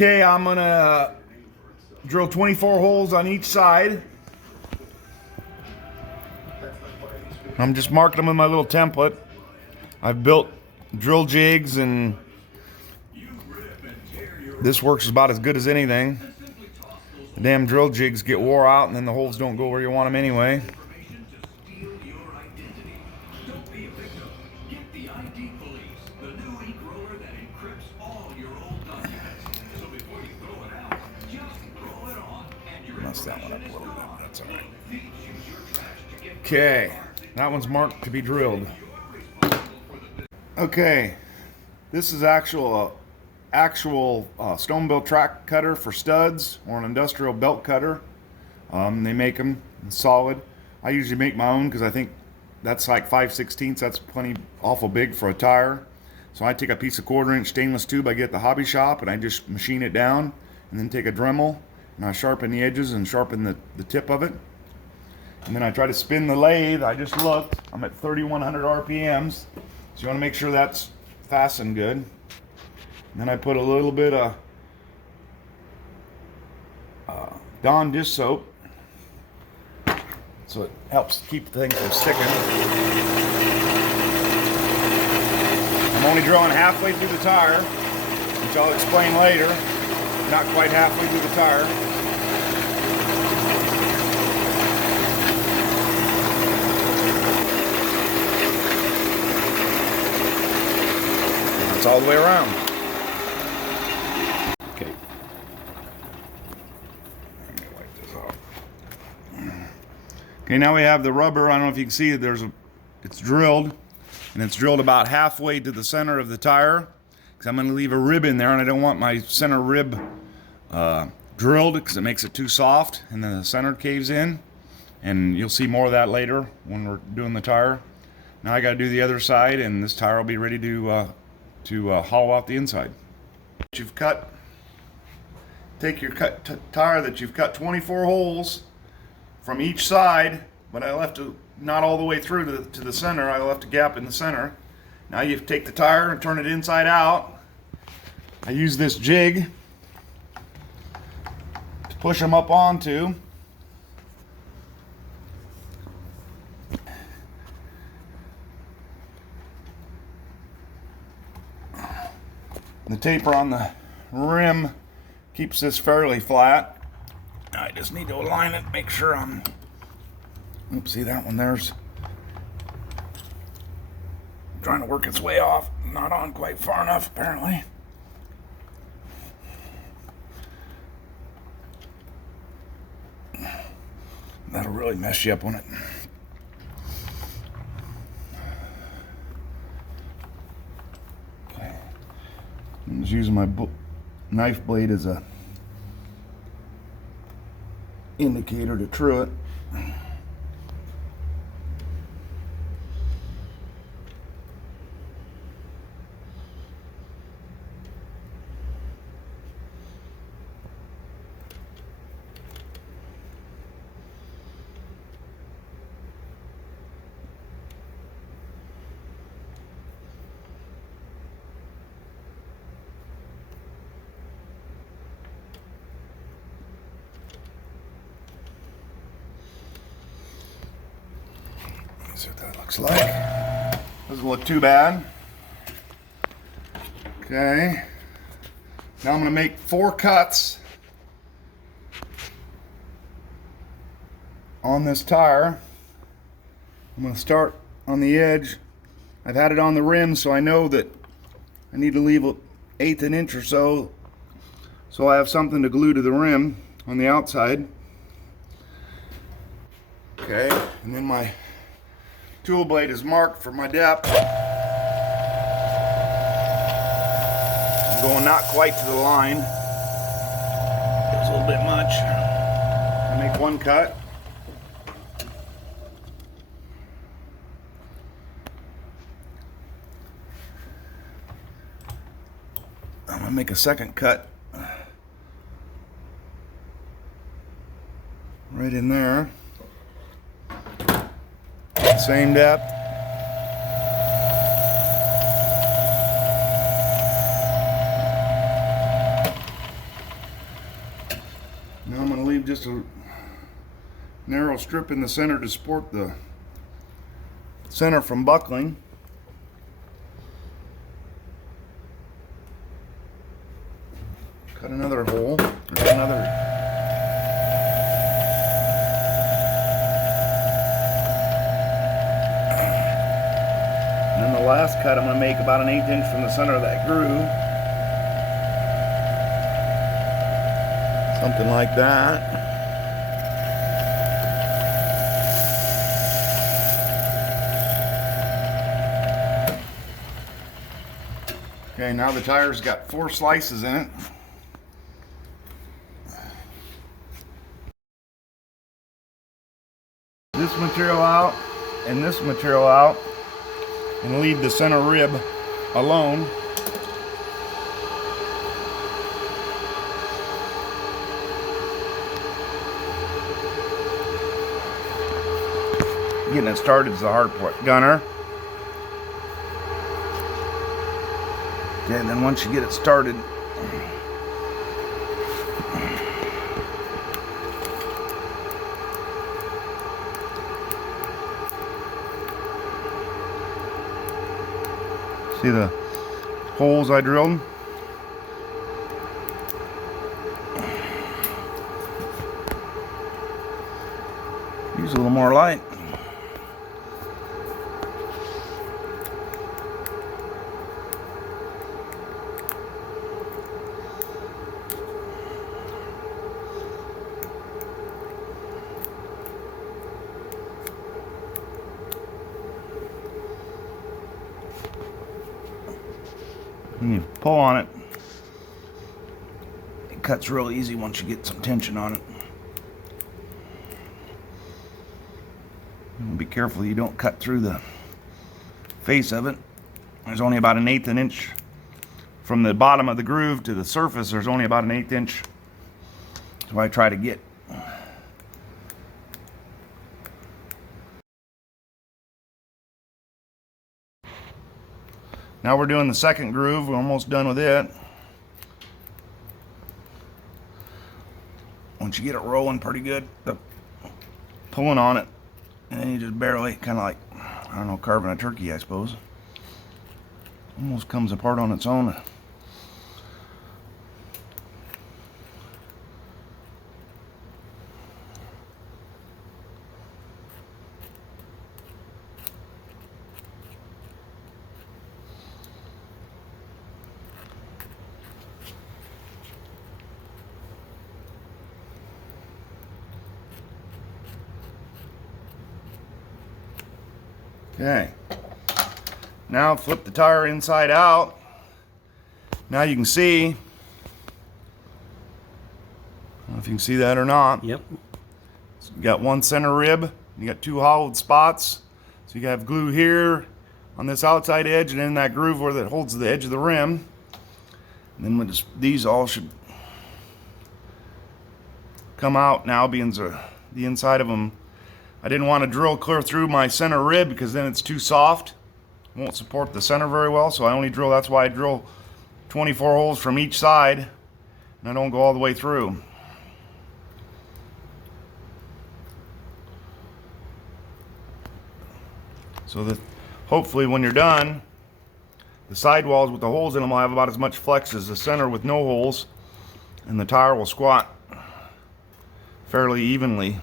Okay, I'm gonna drill 24 holes on each side. I'm just marking them in my little template. I've built drill jigs, and this works about as good as anything. The damn drill jigs get wore out, and then the holes don't go where you want them anyway. Mess that one up a little bit. That's all right. Okay, that one's marked to be drilled. Okay, this is actual stone belt track cutter for studs, or an industrial belt cutter. They make them solid. I usually make my own because I think that's like 5/16. That's plenty awful big for a tire. So I take a piece of 1/4-inch stainless tube I get at the hobby shop, and I just machine it down, and then take a Dremel and I sharpen the edges and sharpen the tip of it. And then I try to spin the lathe. I just looked. I'm at 3,100 RPMs. So you want to make sure that's fastened good. And then I put a little bit of Dawn dish soap, so it helps keep the thing from sticking. I'm only drilling halfway through the tire, which I'll explain later. Not quite halfway through the tire. That's all the way around. Okay. Let me wipe this off. Okay, now we have the rubber. I don't know if you can see it. It's drilled, and it's drilled about halfway to the center of the tire, because I'm going to leave a rib in there, and I don't want my center rib drilled because it makes it too soft, and then the center caves in. And you'll see more of that later when we're doing the tire. Now I got to do the other side, and this tire will be ready to hollow out the inside. You've cut. Take your tire that you've cut 24 holes from each side, but I left not all the way through to the center. I left a gap in the center. Now you take the tire and turn it inside out. I use this jig to push them up onto. The taper on the rim keeps this fairly flat. I just need to align it, make sure I'm... Oops, see that one there's trying to work its way off. Not on quite far enough, apparently. That'll really mess you up, won't it? Okay. I'm just using my knife blade as a indicator to true it. See what that looks like. Doesn't look too bad. Okay. Now I'm going to make 4 cuts on this tire. I'm going to start on the edge. I've had it on the rim, so I know that I need to leave 1/8 an inch or so I have something to glue to the rim on the outside. Okay, and then my tool blade is marked for my depth. I'm going not quite to the line. It's a little bit much. I make 1 cut. I'm gonna make a 2nd cut right in there. Same depth. just a narrow strip in the center to support the center from buckling. Cut another hole, or cut another. And then the last cut I'm going to make about an 1/8 inch from the center of that groove. Something like that. Okay, now the tire's got 4 slices in it. This material out and this material out, and leave the center rib alone. Getting it started is the hard part. Gunner. Okay, and then once you get it started, see the holes I drilled? Use a little more light. When you pull on it, it cuts real easy once you get some tension on it. Be careful you don't cut through the face of it. There's only about an 1/8 inch from the bottom of the groove to the surface. There's only about an 1/8 inch. So I try to get. Now we're doing the second groove. We're almost done with it. Once you get it rolling pretty good, pulling on it, and then you just barely, kind of like, I don't know, carving a turkey, I suppose. Almost comes apart on its own. Okay, now flip the tire inside out. Now you can see, I don't know if you can see that or not. Yep. So you got one center rib, you got 2 hollowed spots. So you have glue here on this outside edge and in that groove where that holds the edge of the rim. And then when these all should come out now, being the inside of them. I didn't want to drill clear through my center rib because then it's too soft. It won't support the center very well, so I only drill, that's why I drill 24 holes from each side, and I don't go all the way through. So that hopefully when you're done, the sidewalls with the holes in them will have about as much flex as the center with no holes, and the tire will squat fairly evenly.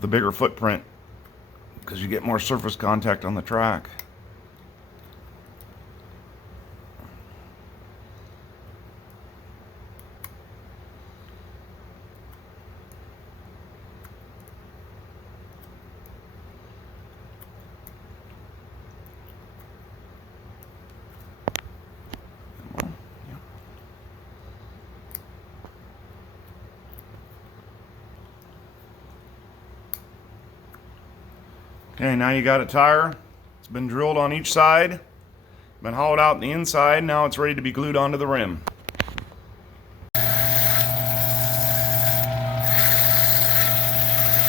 The bigger footprint because you get more surface contact on the track. Okay, now you got a tire. It's been drilled on each side, been hollowed out on the inside. Now it's ready to be glued onto the rim.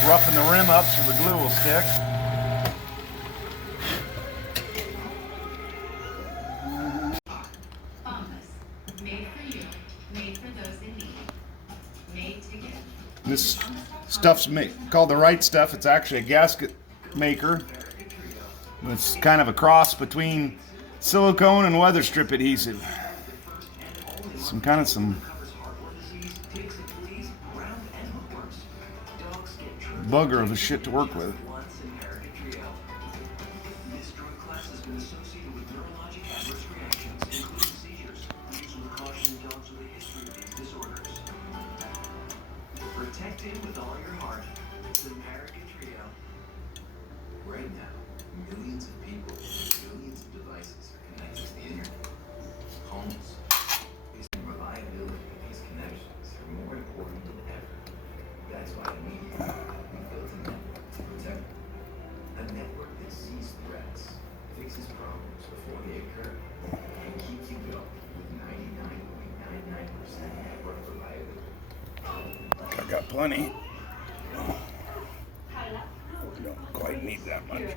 Roughing the rim up so the glue will stick. Bombas. Made for you. Made for those in need. Made to give. This stuff's called the Right Stuff. It's actually a gasket maker. It's kind of a cross between silicone and weather strip adhesive. Some bugger of a shit to work with. Protect him with all your heart. The American Trio. Right now, millions of people, millions of devices are connected to the internet. Homes. The reliability of these connections are more important than ever. That's why immediately we built a network to protect them. A network that sees threats, fixes problems before they occur, and keeps you going with 99.99% network reliability. I got plenty. Don't quite need that much.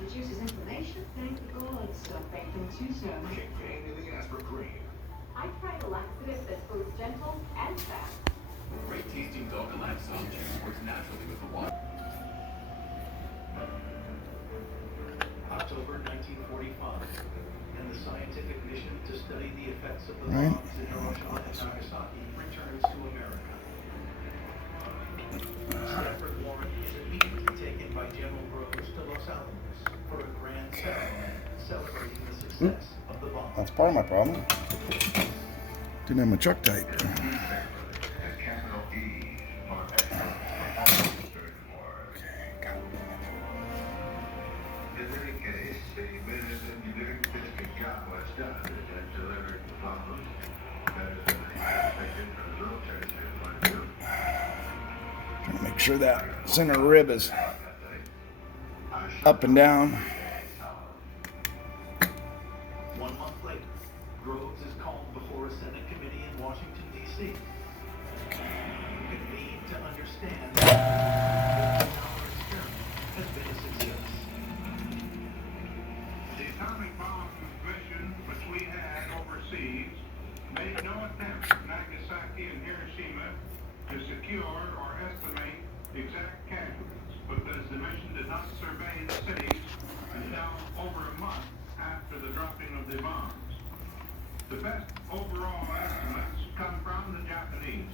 Reduces inflammation. Thank God. Stop baking too soon. Can't pay anything else for cream. I tried a laxative that's both gentle and fast. Great tasting dog and soft juice works naturally with the water. October 1945, and the scientific mission to study the effects of the bombs in Hiroshima and Nagasaki returns to America. Stanford Warren is immediately taken by General Groves to Los Alamos for a grand ceremony celebrating the success of the bomb. That's part of my problem. Didn't have my truck tight. Trying to make sure that center rib is up and down. 1 month later, Groves is called before a Senate committee in Washington, D.C. Convened to understand that our experiment has been a success. The atomic bomb mission which we had overseas made no attempt at Nagasaki and Hiroshima to secure or estimate exact casualties, because the mission did not survey the cities until over a month after the dropping of the bombs. The best overall estimates come from the Japanese.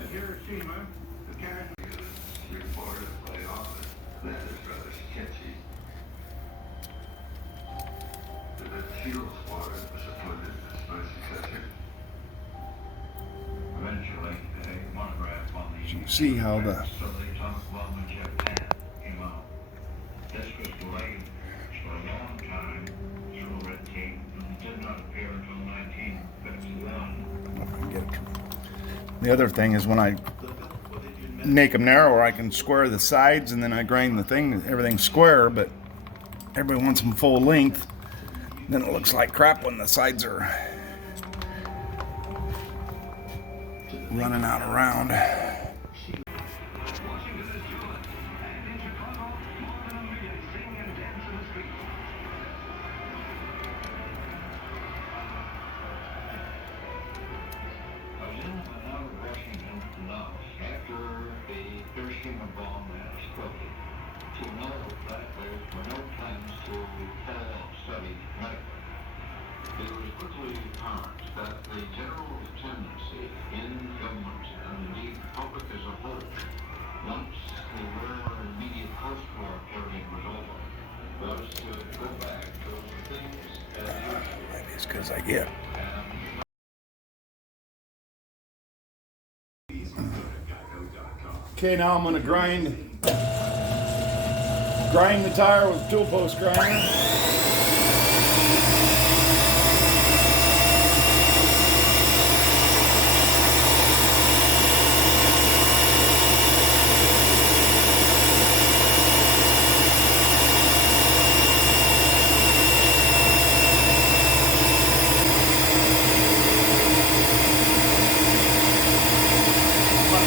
At Hiroshima, the casualties reported by often, that is rather sketchy. The fuel squadron was appointed as my successor. Eventually, a monograph on the You can see how the atomic bomb in Japan came out. This was delayed for a long time through red tape and did not appear until 1951. the other thing is when I make them narrower, I can square the sides, and then I grind the thing, everything's square, but everybody wants them full length. Then it looks like crap when the sides are running out around. It was quickly apparent that the general tendency in government and indeed the public as a whole, once the war immediate post-war period was over, was to go back to things as usual. Maybe it's because I get. Okay, now I'm going to grind the tire with tool post grinder.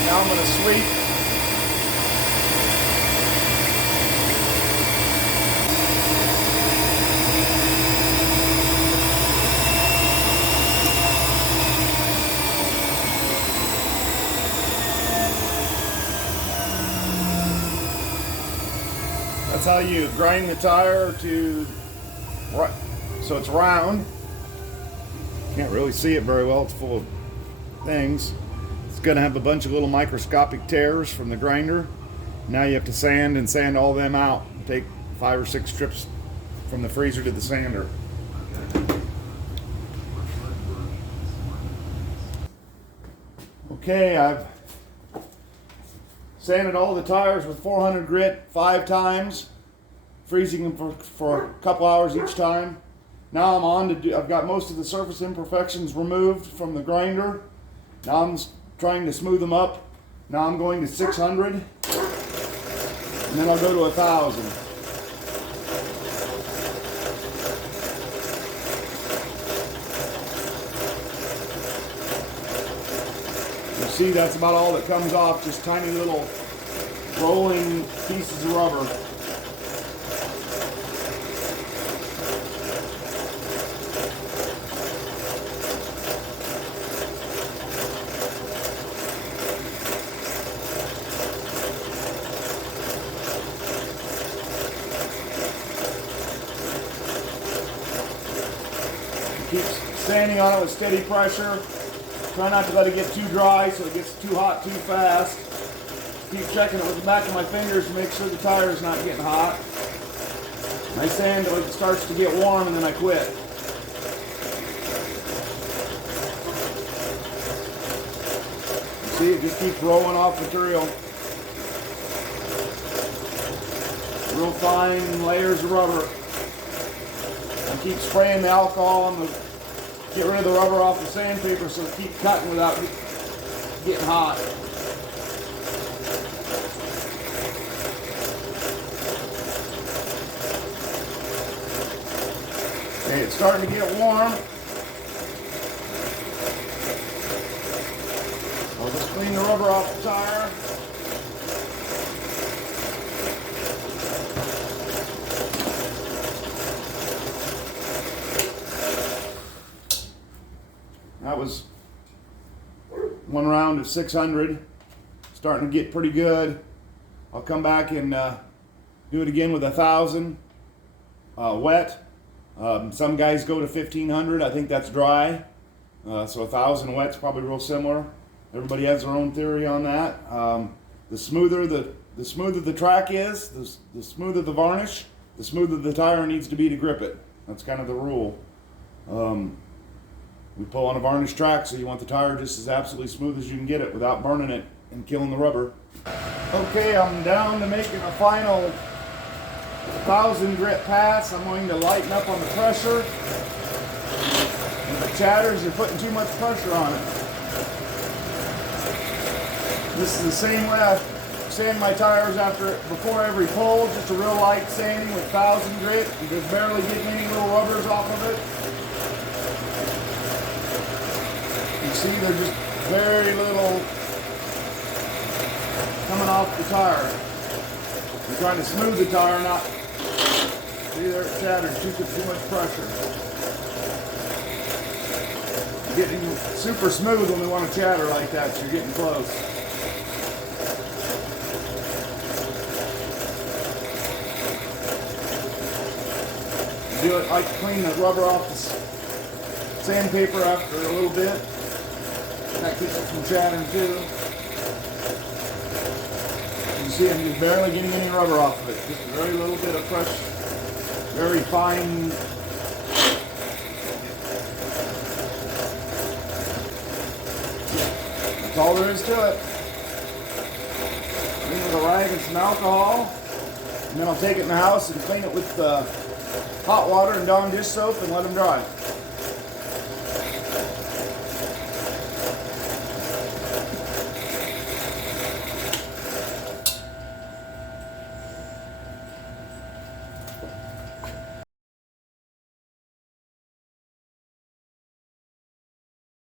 Now I'm going to sweep. That's how you grind the tire to, so it's round. Can't really see it very well, it's full of things. It's gonna have a bunch of little microscopic tears from the grinder. Now you have to sand and sand all them out. Take 5 or 6 trips from the freezer to the sander. Okay, I've sanded all the tires with 400 grit 5 times, freezing them for a couple hours each time. Now I'm on to do, I've got most of the surface imperfections removed from the grinder. Now I'm trying to smooth them up. Now I'm going to 600, and then I'll go to 1,000. You see, that's about all that comes off, just tiny little rolling pieces of rubber. Keep standing on it with steady pressure. Try not to let it get too dry so it gets too hot too fast. Keep checking it with the back of my fingers to make sure the tire is not getting hot. I sand till it starts to get warm and then I quit. You see, it just keeps rolling off material. Real fine layers of rubber. I keep spraying the alcohol on the, get rid of the rubber off the sandpaper so it keeps cutting without getting hot. Okay, it's starting to get warm. I'll just clean the rubber off the tire. That was one round of 600. Starting to get pretty good. I'll come back and do it again with 1,000 wet. Some guys go to 1,500. I think that's dry. So 1,000 wet's probably real similar. Everybody has their own theory on that. The smoother the track is, the smoother the varnish, the smoother the tire needs to be to grip it. That's kind of the rule. We pull on a varnish track, so you want the tire just as absolutely smooth as you can get it without burning it and killing the rubber. Okay, I'm down to making a final 1,000 grit pass. I'm going to lighten up on the pressure. If it chatters, you're putting too much pressure on it. This is the same way I sand my tires before every pull, just a real light sanding with 1,000 grit. You're just barely getting any little rubbers off of it. You see, they're just very little coming off the tire. I'm trying to smooth the tire, not see there it chatters, too much pressure. You're getting super smooth when we want to chatter like that, so you're getting close. Do it like to clean the rubber off the sandpaper after a little bit. That keeps it from chattering too. You see, I'm just barely getting any rubber off of it. Just a very little bit of fresh, very fine. That's all there is to it. Clean with a rag and some alcohol, and then I'll take it in the house and clean it with hot water and Dawn dish soap and let them dry.